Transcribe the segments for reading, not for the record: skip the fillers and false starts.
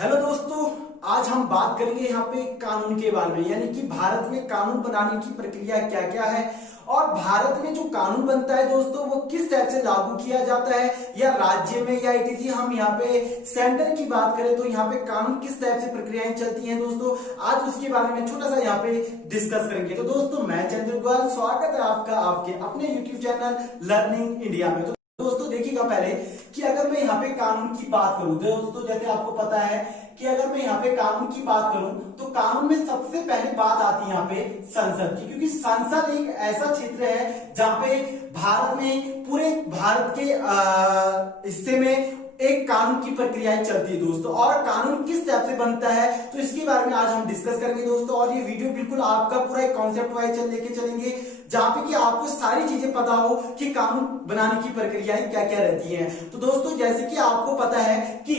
Hello दोस्तों, आज हम बात करेंगे यहाँ पे कानून के बारे में, यानी कि भारत में कानून बनाने की प्रक्रिया क्या क्या है और भारत में जो कानून बनता है दोस्तों वो किस टाइप से लागू किया जाता है, या राज्य में या etc। हम यहाँ पे सेंटर की बात करें तो यहाँ पे कानून किस टाइप से प्रक्रियाएं चलती हैं दोस्तों, आज उसके बारे में छोटा सा यहाँ पे डिस्कस करेंगे। तो दोस्तों मैं चंद्र गोयल, स्वागत है आपका आपके अपने यूट्यूब चैनल लर्निंग इंडिया में। तो दोस्तों देखिएगा पहले कि अगर मैं यहाँ पे कानून की बात करूं दोस्तों, जैसे आपको पता है कि अगर मैं यहाँ पे कानून की बात करूं तो कानून में सबसे पहले बात आती है यहाँ पे संसद की, क्योंकि संसद एक ऐसा क्षेत्र है जहां पे भारत में पूरे भारत के हिस्से में एक कानून की प्रक्रियाएं चलती है दोस्तों। और कानून किस टाइप से बनता है तो इसके बारे में आज हम डिस्कस करेंगे दोस्तों। और ये वीडियो बिल्कुल आपका पूरा एक कॉन्सेप्ट वाइज लेके चलेंगे जहां पे कि आपको सारी चीजें पता हो कि कानून बनाने की प्रक्रियाएं क्या क्या रहती हैं। तो दोस्तों जैसे कि आपको पता है कि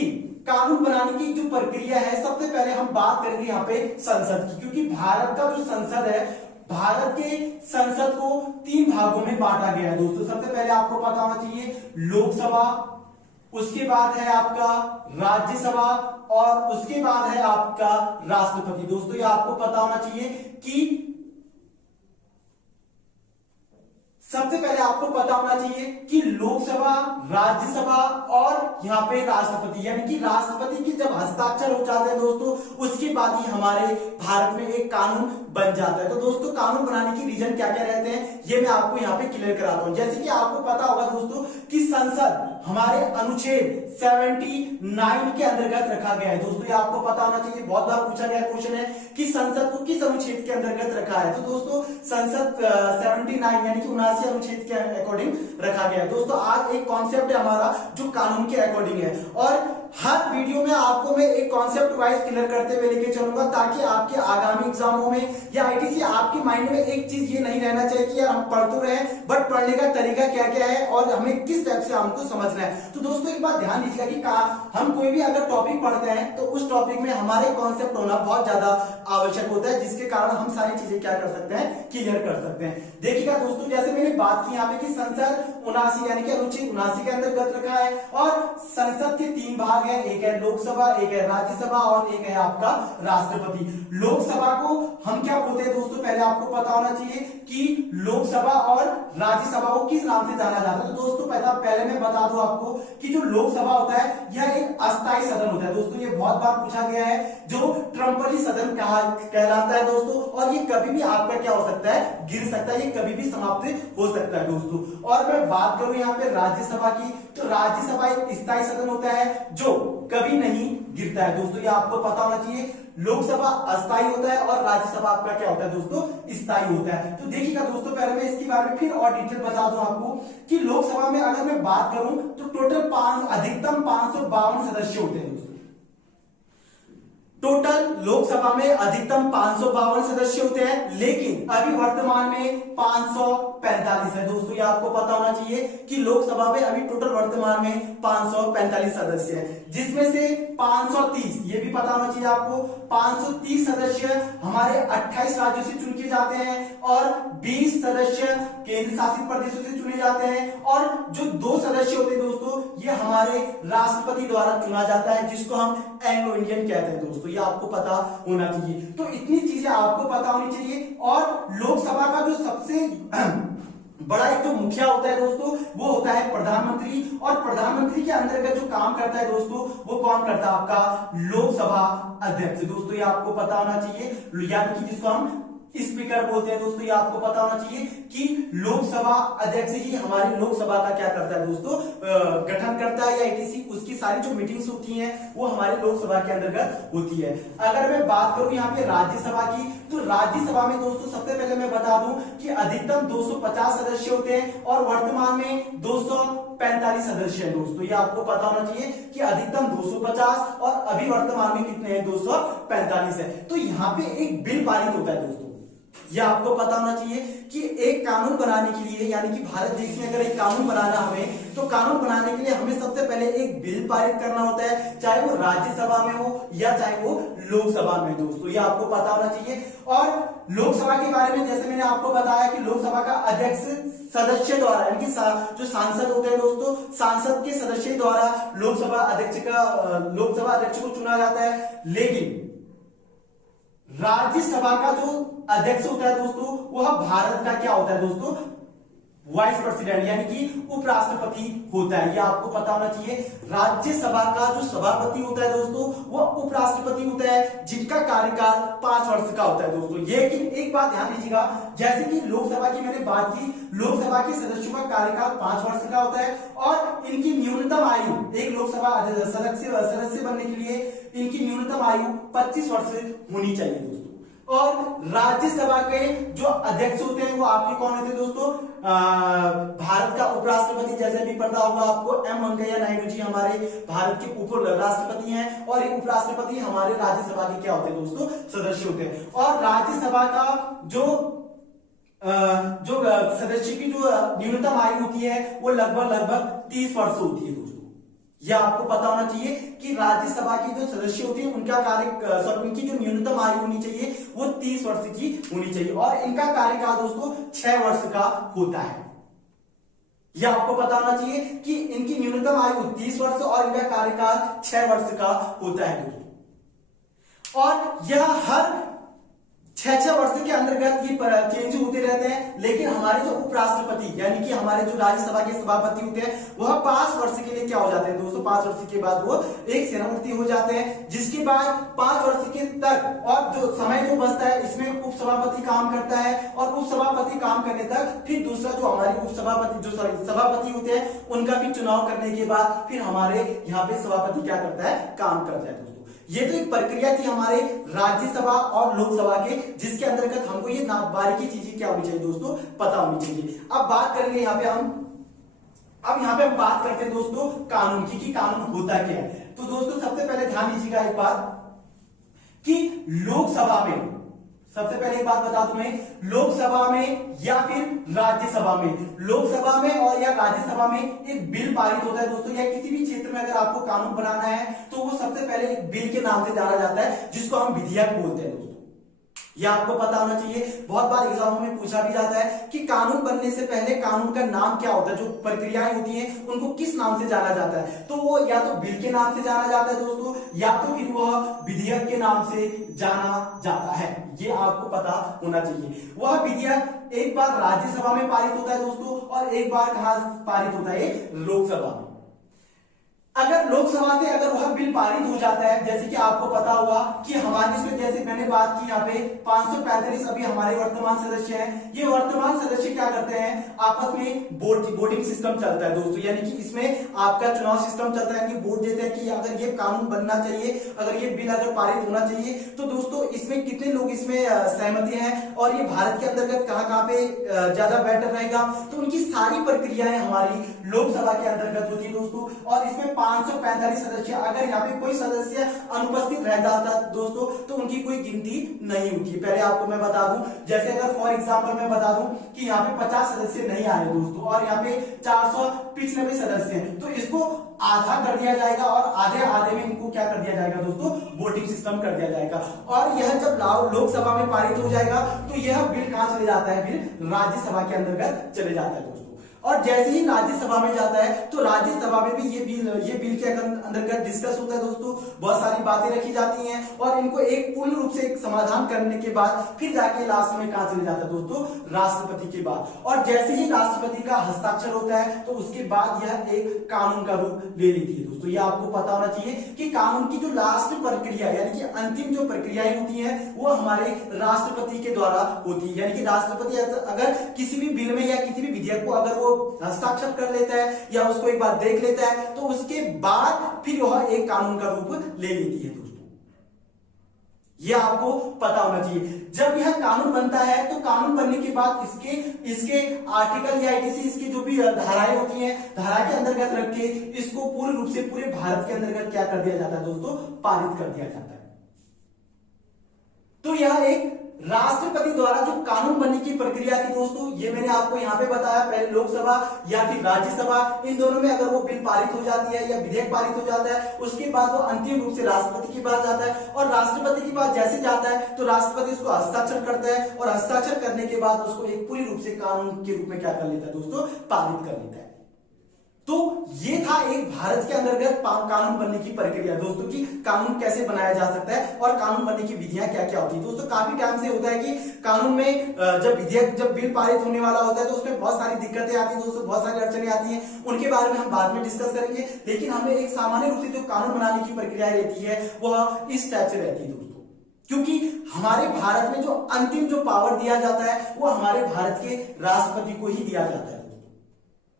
कानून बनाने की जो प्रक्रिया है, सबसे पहले हम बात करेंगे यहाँ पे संसद की, क्योंकि भारत का जो संसद है, भारत के संसद को 3 भागों में बांटा गया है दोस्तों। सबसे पहले आपको पता होना चाहिए लोकसभा, उसके बाद है आपका राज्यसभा और उसके बाद है आपका राष्ट्रपति। दोस्तों ये आपको पता होना चाहिए कि सबसे पहले आपको पता होना चाहिए कि लोकसभा, राज्यसभा और यहाँ पे राष्ट्रपति, यानी कि राष्ट्रपति की जब हस्ताक्षर हो जाते हैं दोस्तों, उसके बाद ही हमारे भारत में एक कानून बन जाता है। तो दोस्तों कानून बनाने की रीजन क्या क्या रहते हैं ये मैं आपको यहाँ पे क्लियर कराता हूँ। जैसे कि आपको पता होगा दोस्तों कि संसद हमारे अनुच्छेद 79 के अंतर्गत रखा गया है। दोस्तों ये आपको पता होना चाहिए, बहुत बार पूछा गया क्वेश्चन है कि संसद को किस अनुच्छेद के अंतर्गत रखा है। तो दोस्तों संसद 79 यानी कि 79 अनुच्छेद के अकॉर्डिंग रखा गया है। दोस्तों आज एक कॉन्सेप्ट है हमारा जो कानून के अकॉर्डिंग है, और हर वीडियो में आपको मैं एक कॉन्सेप्ट वाइज क्लियर करते हुए लेके चलूंगा, ताकि आपके आगामी एग्जामों में या आईटीसी आपके माइंड में एक चीज ये नहीं रहना चाहिए कि यार हम पढ़ तो रहे हैं बट पढ़ने का तरीका क्या क्या है और हमें किस टाइप से हमको समझना है। तो दोस्तों एक बात ध्यान दीजिएगा कि हम कोई भी अगर टॉपिक पढ़ते हैं तो उस टॉपिक में हमारे कॉन्सेप्ट होना बहुत ज्यादा आवश्यक होता है, जिसके कारण हम सारी चीजें क्या कर सकते हैं, क्लियर कर सकते हैं। देखिएगा दोस्तों जैसे मैंने बात की यहाँ पे कि संसद 79 यानी कि अनुच्छेद 79 के अंतर्गत रखा है, और संसद के 3 भाग है, एक है लोकसभा, एक है राज्यसभा और एक है आपका राष्ट्रपति। लोकसभा को हम क्या बोलते हैं दोस्तों, पहले आपको पता होना चाहिए कि लोकसभा और राज्यसभा को किस नाम से जाना जाता है। तो दोस्तों पहले मैं बता दूं आपको कि जो लोकसभा होता है यह एक अस्थायी सदन होता है दोस्तों। ये बहुत बार पूछा गया है, जो ट्रम्पली सदन कहलाता है दोस्तों, और ये कभी भी आपका क्या हो सकता है, गिर सकता है, ये कभी भी समाप्त हो सकता है दोस्तों। और मैं बात करूं यहाँ पे राज्यसभा की, तो राज्यसभा एक स्थायी सदन होता है जो कभी नहीं गिरता है दोस्तों। ये आपको पता होना चाहिए, लोकसभा अस्थायी होता है और राज्यसभा आपका क्या होता है दोस्तों, स्थायी होता है। तो देखिएगा दोस्तों पहले मैं इसके बारे में फिर और डिटेल बता दूं आपको कि लोकसभा में अगर मैं बात करूं तो टोटल अधिकतम 552 सदस्य होते हैं दोस्तों। टोटल लोकसभा में अधिकतम 552 सदस्य होते हैं, लेकिन अभी वर्तमान में 545 है दोस्तों। ये आपको पता होना चाहिए कि लोकसभा में अभी टोटल वर्तमान में 545 सदस्य है, जिसमें से 530, ये भी पता होना चाहिए आपको, 530 सदस्य हमारे 28 राज्यों से चुन के जाते हैं और 20 सदस्य केंद्र शासित प्रदेशों से चुने जाते हैं, और जो 2 सदस्य होते हैं दोस्तों ये हमारे राष्ट्रपति द्वारा चुना जाता है, जिसको हम एंग्लो इंडियन कहते हैं दोस्तों। ये आपको पता होना चाहिए। तो इतनी चीजें आपको पता होनी चाहिए। और लोकसभा का जो सबसे बड़ा एक जो मुखिया होता है दोस्तों वो होता है प्रधानमंत्री, और प्रधानमंत्री के अंतर्गत जो काम करता है दोस्तों वो कौन करता है, आपका लोकसभा अध्यक्ष। दोस्तों ये आपको पता होना चाहिए, यानी कि जिसको हम स्पीकर बोलते हैं दोस्तों। ये आपको पता होना चाहिए कि लोकसभा अध्यक्ष ही हमारी लोकसभा का क्या करता है दोस्तों, गठन करता है, या etc। उसकी सारी जो मीटिंग्स होती हैं वो हमारी लोकसभा के अंतर्गत होती है। अगर मैं बात करूं यहाँ पे राज्यसभा की, तो राज्यसभा में दोस्तों सबसे पहले मैं बता दूं कि अधिकतम 250 सदस्य होते हैं और वर्तमान में 245 सदस्य हैं दोस्तों। ये आपको पता होना चाहिए कि अधिकतम 250 और अभी वर्तमान में कितने हैं, 245 है। तो यहाँ पे एक बिल पारित होता है दोस्तों, ये आपको पता होना चाहिए कि एक कानून बनाने के लिए, यानी कि भारत देश में अगर एक कानून बनाना हमें, तो कानून बनाने के लिए हमें सबसे पहले एक बिल पारित करना होता है, चाहे वो राज्यसभा में हो या चाहे वो लोकसभा में। दोस्तों ये आपको पता होना चाहिए। और लोकसभा के बारे में जैसे मैंने आपको बताया कि लोकसभा का अध्यक्ष सदस्य द्वारा, यानी कि जो सांसद होते हैं दोस्तों, सांसद के सदस्य द्वारा लोकसभा अध्यक्ष को चुना जाता है। लेकिन राज्यसभा का जो अध्यक्ष होता है दोस्तों, वह भारत का क्या होता है दोस्तों, वाइस प्रेसिडेंट, यानी कि उपराष्ट्रपति होता है। यह आपको पता होना चाहिए। राज्यसभा का जो सभापति होता है दोस्तों, वह उपराष्ट्रपति होता है, जिनका कार्यकाल 5 वर्ष का होता है दोस्तों। लेकिन एक बात ध्यान दीजिएगा, जैसे कि लोकसभा की मैंने बात की, लोकसभा के सदस्यों का कार्यकाल 5 वर्ष का होता है और इनकी न्यूनतम आयु, एक लोकसभा सदस्य बनने के लिए इनकी न्यूनतम आयु 25 वर्ष होनी चाहिए दोस्तों। और राज्यसभा के जो अध्यक्ष होते हैं वो आपके कौन होते हैं दोस्तों, भारत का उपराष्ट्रपति, जैसे भी पता होगा आपको, एम वेंकैया नायडू जी हमारे भारत के उप राष्ट्रपति हैं। और ये उपराष्ट्रपति हमारे राज्यसभा के क्या होते हैं दोस्तों, सदस्य होते हैं। और राज्यसभा का जो सदस्य की जो न्यूनतम आयु होती है वो लगभग 30 वर्ष होती है दोस्तों। यह आपको पता होना चाहिए कि राज्यसभा के जो सदस्य होते हैं उनका उनकी जो न्यूनतम आयु होनी चाहिए वो 30 वर्ष की होनी चाहिए और इनका कार्यकाल दोस्तों 6 वर्ष का होता है। यह आपको पता होना चाहिए कि इनकी न्यूनतम आयु 30 वर्ष और इनका कार्यकाल 6 वर्ष का होता है दोस्तों। और यह हर 6 वर्ष के अंतर्गत ये चेंज होते रहते हैं। लेकिन हमारे जो उपराष्ट्रपति, यानी कि हमारे जो राज्यसभा के सभापति होते हैं, वह 5 वर्ष के लिए क्या हो जाते हैं दोस्तों, 5 वर्ष के बाद वो एक सेनापति हो जाते हैं। जिसके बाद 5 वर्ष के तक और जो समय जो बचता है, इसमें उपसभापति काम करता है और उपसभापति काम करने तक फिर दूसरा जो हमारे उपसभापति जो सभापति होते हैं, उनका भी चुनाव करने के बाद फिर हमारे यहाँ पे सभापति क्या करता है, काम करता है दोस्तों। ये तो एक प्रक्रिया थी हमारे राज्यसभा और लोकसभा के, जिसके अंतर्गत हमको ये बारीकी चीजें क्या होनी चाहिए दोस्तों, पता होनी चाहिए। अब बात करेंगे यहाँ पे हम बात करते हैं दोस्तों कानून की, कि कानून होता क्या है। तो दोस्तों सबसे पहले ध्यान दीजिएगा एक बात कि लोकसभा में, सबसे पहले एक बात बता दूं मैं, लोकसभा में या फिर राज्यसभा में, लोकसभा में और या राज्यसभा में एक बिल पारित होता है दोस्तों, या किसी भी क्षेत्र में अगर आपको कानून बनाना है तो वो सबसे पहले एक बिल के नाम से जाना जाता है, जिसको हम विधेयक बोलते हैं दोस्तों। यह आपको पता होना चाहिए। बहुत बार एग्जाम में पूछा भी जाता है कि कानून बनने से पहले कानून का नाम क्या होता है, जो प्रक्रियाएं होती हैं उनको किस नाम से जाना जाता है। तो वो या तो बिल के नाम से जाना जाता है दोस्तों, या तो फिर वह विधेयक के नाम से जाना जाता है। ये आपको पता होना चाहिए। वह विधेयक एक बार राज्यसभा में पारित होता है दोस्तों, और एक बार कहां पारित होता है, लोकसभा में। अगर लोकसभा से अगर वह बिल पारित हो जाता है, जैसे कि आपको पता होगा कि हमारे इसमें जैसे मैंने बात की, यहाँ पे 545 अभी हमारे वर्तमान सदस्य हैं। ये वर्तमान सदस्य क्या करते हैं, आपस में वोटिंग सिस्टम चलता है दोस्तों, यानी कि इसमें आपका चुनाव सिस्टम चलता है कि वोट देते हैं कि अगर ये कानून बनना चाहिए, अगर ये बिल अगर पारित होना चाहिए, तो दोस्तों इसमें कितने लोग इसमें सहमति हैं और ये भारत के अंतर्गत कहां पे ज्यादा बेटर रहेगा। तो उनकी सारी प्रक्रियाएं हमारी लोकसभा के अंतर्गत होती है दोस्तों। और इसमें 545 सदस्य, अगर यहाँ पे कोई सदस्य अनुपस्थित रह जाता दोस्तों तो उनकी कोई गिनती नहीं होती। पहले आपको मैं बता दूं, जैसे अगर फॉर एग्जांपल मैं बता दूं कि यहाँ पे 50 सदस्य नहीं आ रहे दोस्तों और यहाँ पे 495 सदस्य हैं, तो इसको आधा कर दिया जाएगा और आधे में इनको क्या कर दिया जाएगा दोस्तों, वोटिंग सिस्टम कर दिया जाएगा। और यह जब लोकसभा में पारित हो जाएगा तो यह बिल कहां चले जाता है, फिर राज्यसभा के अंतर्गत चले जाता है दोस्तों। और जैसे ही राज्यसभा में जाता है तो राज्यसभा में भी ये बिल के अंतर्गत डिस्कस होता है दोस्तों, बहुत सारी बातें रखी जाती हैं और इनको एक पूर्ण रूप से एक समाधान करने के बाद फिर जाके लास्ट में कहां चले जाता है दोस्तों, राष्ट्रपति के बाद। और जैसे ही राष्ट्रपति का हस्ताक्षर होता है तो उसके बाद यह एक कानून का रूप ले लेती है दोस्तों। ये आपको पता होना चाहिए कि कानून की जो लास्ट प्रक्रिया, यानी कि अंतिम जो प्रक्रियाएं होती है वो हमारे राष्ट्रपति के द्वारा होती है। यानी कि राष्ट्रपति अगर किसी भी बिल में या किसी भी विधेयक को अगर वो हस्ताक्षर कर लेता है या उसको एक बार देख लेता है तो उसके बाद फिर वह एक कानून का रूप ले लेती है दोस्तों। यह आपको पता होना चाहिए। जब यह कानून बनता है तो कानून बनने के बाद इसके आर्टिकल या इसकी जो भी धाराएं होती हैं, धारा के अंतर्गत रख के इसको पूर्ण रूप से पूरे भारत के अंतर्गत क्या कर दिया जाता है दोस्तों, पारित कर दिया जाता है। तो यह एक राष्ट्रपति द्वारा जो कानून बनने की प्रक्रिया थी दोस्तों, ये मैंने आपको यहाँ पे बताया, पहले लोकसभा या फिर राज्यसभा, इन दोनों में अगर वो बिल पारित हो जाती है या विधेयक पारित हो जाता है, उसके बाद वो अंतिम रूप से राष्ट्रपति के पास जाता है, और राष्ट्रपति के पास जैसे जाता है तो राष्ट्रपति उसको हस्ताक्षर करता है, और हस्ताक्षर करने के बाद उसको एक पूरी रूप से कानून के रूप में क्या कर लेता है दोस्तों, पारित कर लेता है। तो ये था एक भारत के अंतर्गत कानून बनने की प्रक्रिया दोस्तों, की कानून कैसे बनाया जा सकता है और कानून बनने की विधियां क्या क्या होती है। दोस्तों काफी टाइम से होता है कि कानून में जब बिल पारित होने वाला होता है तो उसमें बहुत सारी दिक्कतें आती है दोस्तों, बहुत सारी अड़चने आती हैं, उनके बारे में हम बाद में डिस्कस करेंगे। लेकिन हमें एक सामान्य रूप से जो कानून बनाने की प्रक्रिया रहती है वह इस टाइप से रहती है दोस्तों, क्योंकि हमारे भारत में जो अंतिम जो पावर दिया जाता है वो हमारे भारत के राष्ट्रपति को ही दिया जाता है,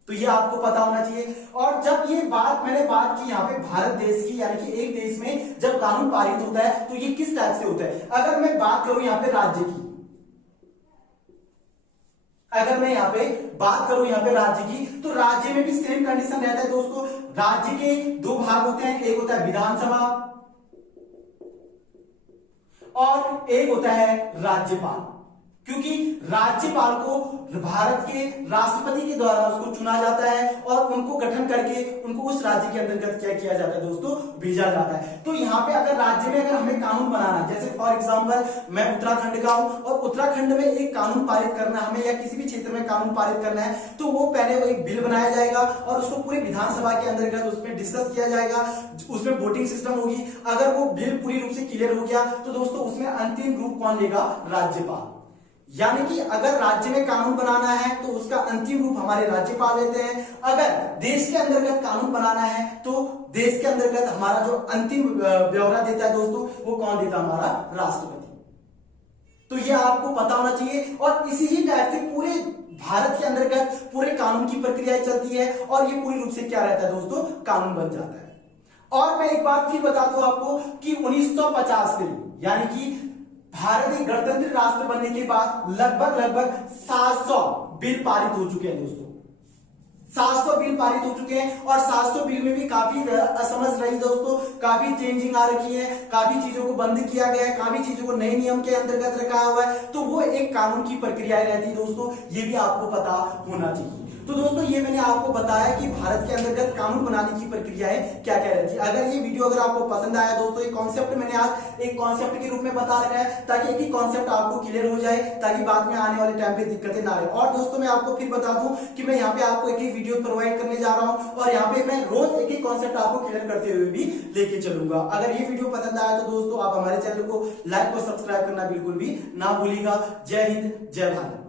तो ये आपको पता होना चाहिए। और जब ये मैंने बात की यहाँ पे भारत देश की, यानी कि एक देश में जब कानून पारित होता है तो ये किस टाइप से होता है। अगर मैं बात करूं यहाँ पे राज्य की, अगर मैं यहाँ पे बात करूं यहाँ पे राज्य की, तो राज्य में भी सेम कंडीशन रहता है दोस्तों। राज्य के दो भाग होते हैं, एक होता है विधानसभा और एक होता है राज्यपाल, क्योंकि राज्यपाल को भारत के राष्ट्रपति के द्वारा उसको चुना जाता है और उनको गठन करके उनको उस राज्य के अंतर्गत क्या किया जाता है दोस्तों, भेजा जाता है। तो यहाँ पे अगर राज्य में अगर हमें कानून बनाना है, जैसे फॉर एग्जांपल मैं उत्तराखंड का हूं और उत्तराखंड में एक कानून पारित करना है हमें, या किसी भी क्षेत्र में कानून पारित करना है, तो वो पहले वो एक बिल बनाया जाएगा और उसको पूरे विधानसभा के अंतर्गत उसमें डिस्कस किया जाएगा, उसमें वोटिंग सिस्टम होगी। अगर वो बिल पूरी रूप से क्लियर हो गया तो दोस्तों उसमें अंतिम रूप कौन लेगा, राज्यपाल। यानी कि अगर राज्य में कानून बनाना है तो उसका अंतिम रूप हमारे राज्यपाल लेते हैं, अगर देश के अंतर्गत कानून बनाना है तो देश के अंतर्गत हमारा जो अंतिम ब्यौरा देता है दोस्तों वो कौन देता है, हमारा राष्ट्रपति। तो ये आपको पता होना चाहिए, और इसी ही टाइप से पूरे भारत के अंतर्गत पूरे कानून की प्रक्रिया चलती है और ये पूरी रूप से क्या रहता है दोस्तों, कानून बन जाता है। और मैं एक बात फिर बता दूं आपको कि 1950 से, यानी कि भारत एक गणतंत्र राष्ट्र बनने के बाद लगभग 700 बिल पारित हो चुके हैं दोस्तों, 700 बिल पारित हो चुके हैं, और 700 बिल में भी काफी असमझ रही दोस्तों, काफी चेंजिंग आ रखी है, काफी चीजों को बंद किया गया है, काफी चीजों को नए नियम के अंतर्गत रखा हुआ है, तो वो एक कानून की प्रक्रिया रहती है दोस्तों, ये भी आपको पता होना चाहिए। तो दोस्तों ये मैंने आपको बताया कि भारत के अंतर्गत कानून बनाने की प्रक्रियाएं क्या क्या रहती है। अगर ये वीडियो अगर आपको पसंद आया दोस्तों, एक कॉन्सेप्ट मैंने आज एक कॉन्सेप्ट के रूप में बता रखा है ताकि एक ही कॉन्सेप्ट आपको क्लियर हो जाए, ताकि बाद में आने वाले टाइम पे दिक्कतें ना रहे। और दोस्तों मैं आपको फिर बता दूं कि मैं यहाँ पे आपको एक ही वीडियो प्रोवाइड करने जा रहा हूँ और यहाँ पे मैं रोज एक ही कॉन्सेप्ट आपको क्लियर करते हुए भी लेके चलूंगा। अगर ये वीडियो पसंद आया तो दोस्तों आप हमारे चैनल को लाइक और सब्सक्राइब करना बिल्कुल भी ना भूलिएगा। जय हिंद, जय भारत।